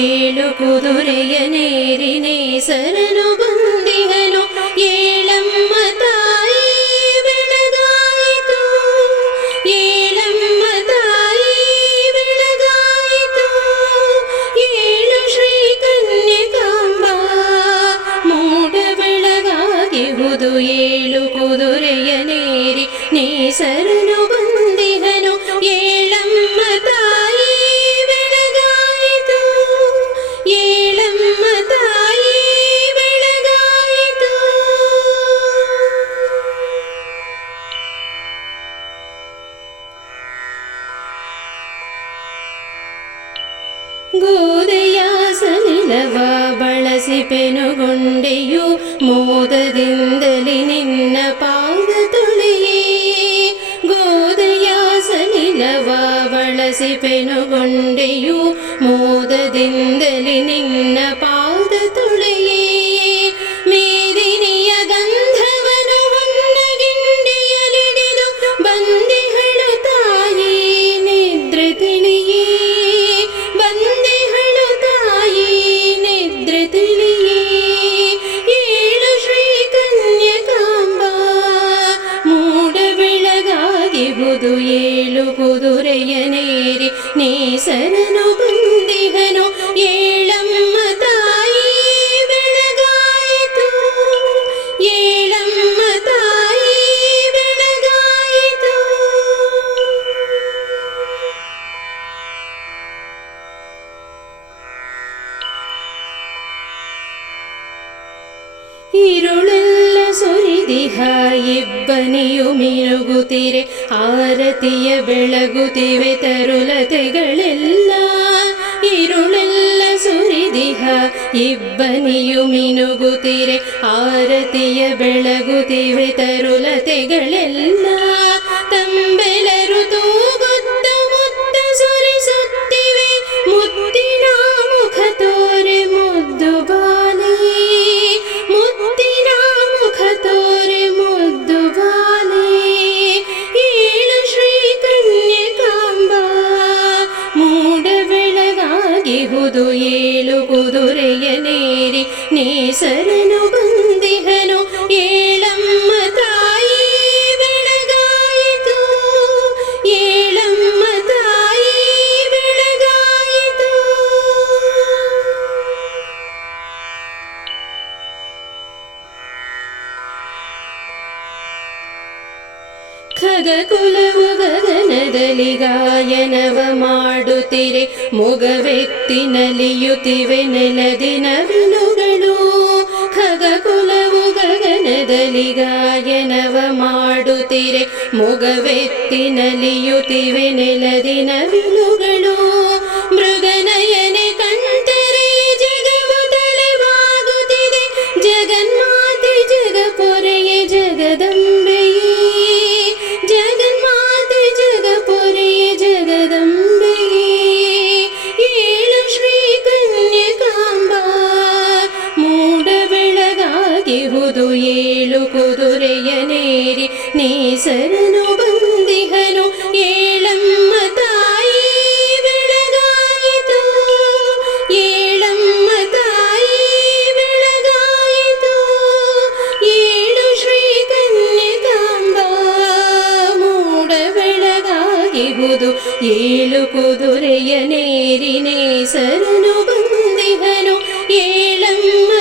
ಏಳು ಕುದುರೆಯನೇರಿ ನೇಸರನು ಬಂದಿಹನು ಏಳಮ್ಮ ತಾಯಿ ಬೆಳಗಾಯಿತು ಏಳಮ್ಮ ತಾಯಿ ಬೆಳಗಾಯಿತು ಏಳು ಶ್ರೀ ಕನ್ಯಕಾಂಬ ಮೂಡ ಬೆಳಗಾಗಿಹುದು ಏಳು ಕುದುರೆಯನೇರಿ ನೇಸರನು ಬಂದಿಹನು ಏಳಮ್ಮ ತಾಯಿ ಗೋದೆಯ ಸಲಿಲವ ಬಳಸಿ ಪೆನುಗೊಂಡೆಯು ಮೋದದಿಂದಲೇ ನಿನ್ನ ಪಾದ ತೊಳೆಯೇ ಗೋದೆಯ ಸಲಿಲವ ಬಳಸಿ ಪೆನುಗೊಂಡೆಯು ಮೋದದಿಂದಲೇ ನಿನ್ನ ಪಾದ ತೊಳೆಯೇ ಮೇದಿನಿಯ ಗಂಧವನು ಹೊನ್ನಗಿಂಡಿಯಲಿಡಿದು ಬಂದಿಹಳು ತಾಯಿ ನಿದ್ರೆ ತಿಳಿಯೇ ಏಳು ಕುದುರೆಯನೇರಿ ನೇಸರನು ಬಂದಿಹನು ಏಳಮ್ಮ ತಾಯಿ ಬೆಳಗಾಯಿತು ಏಳಮ್ಮ ತಾಯಿ ಬೆಳಗಾಯಿತು ഇരുಳೆಲ್ಲ ಸುರಿದಿಹ ಇಬ್ಬನಿಯು ಮಿನುಗುತ್ತಿರೆ ಆರತಿಯ ಬೆಳಗುತ್ತಿವೆ ತರುಲತೆಗಳೆಲ್ಲ ഇരുಳೆಲ್ಲ ಸುರಿದಿಹ ಇಬ್ಬನಿಯು ಮಿನುಗುತ್ತಿರೆ ಆರತಿಯ ಬೆಳಗುತ್ತಿವೆ ತರುಲತೆಗಳೆಲ್ಲ ತಂಬೆಲರು ತೂಗುತ್ತ ಮುತ್ತ ಸುರಿಸುತ್ತಿವೆ ಮುತ್ತಿನ ಮುಖ ತೋರೆ ಮುದ್ದು ಬಾಲೆ ಮುತ್ತಿನ ಮುಖ ತೋರೆ ಮುದ್ದು ಬಾಲೆ ಏಳು ಶ್ರೀ ಕನ್ಯಕಾಂಬ ಮೂಡ ಬೆಳಗಾಗಿಹುದು ಏಳು ಕುದುರೆಯನೇರಿ ನೇಸರನು ಬಂದಿಹನು ಏಳಮ್ಮ ತಾಯಿ ಬೆಳಗಾಯಿತು ಏಳಮ್ಮ ತಾಯಿ ಬೆಳಗಾಯಿತು ಖಗಕುಲವು ಗಗನದಲ್ಲಿ ಗಾಯನವ ಮಾಡುತ್ತಿರೆ ಮೊಗವೆತ್ತಿ ನಲಿಯುತ್ತಿವೆ ನೆಲದಿ ನವಿಲುಗಳು ಖಗಕುಲವು ಗಗನದಲ್ಲಿ ಗಾಯನವ ಮಾಡುತ್ತಿರೆ ಮೊಗವೆತ್ತಿ ನಲಿಯುತ್ತಿವೆ ನೆಲದಿ ನವಿಲುಗಳು ಮೃಗನಯನೆ ಕಂಠರೆ ಜಗವು ತಲೆವಾಗುತ್ತಿದೆ ಜಗನ್ಮಾತೆ ಜಗಪೊರೆಯೇ ಜಗದಂಬೆಯೇ ಜಗನ್ಮಾತೆ ಜಗಪೊರೆಯೇ ಜಗದಂಬೆಯೇ ಏಳು ಶ್ರೀ ಕನ್ಯಕಾಂಬ ಮೂಡ ಬೆಳಗಾಗಿಹುದು ಏಳು ಕುದುರೆಯನೇರಿ ನೇಸರನು ಬಂದಿಹನು ಏಳಮ್ಮ ತಾಯಿ ಬೆಳಗಾಯಿತು ಏಳಮ್ಮ ತಾಯಿ ಬೆಳಗಾಯಿತು ಏಳು ಶ್ರೀ ಕನ್ಯಕಾಂಬ ಮೂಡ ಬೆಳಗಾಗಿಹುದು ಏಳು ಕುದುರೆಯನೇರಿ ನೇಸರನು ಬಂದಿಹನು ಏಳಮ್ಮ